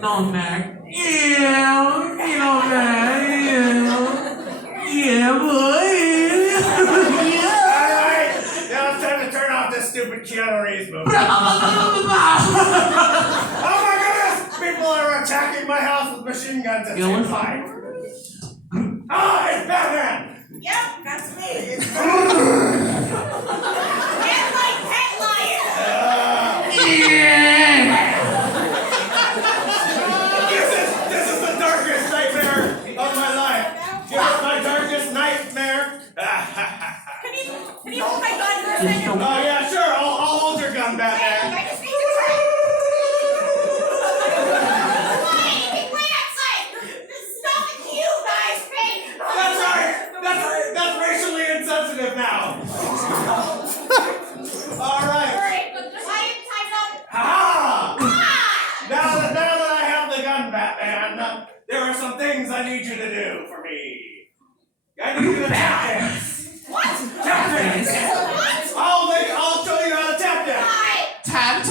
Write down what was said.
Nonna. Yeah, boy. Alright, now it's time to turn off this stupid Keanu Reeves movie. Oh my goodness! People are attacking my house with machine guns at the same time. Ah, it's Batman! Yep, that's me. And my pet lion. This is the darkest nightmare of my life. Give us my darkest nightmare. Can you hold my gun for a second? Oh yeah, sure. I'll hold your gun, Batman. I just need to try. Be quiet outside. Stop the cue, guys. Hey. That's right. That's racially insensitive now. All right. Alright, lion, time up. Ha! Now that I have the gun, Batman, there are some things I need you to do for me. I need you to tap dance. What? Tap dance. What? I'll show you how to tap dance. Why? Tap.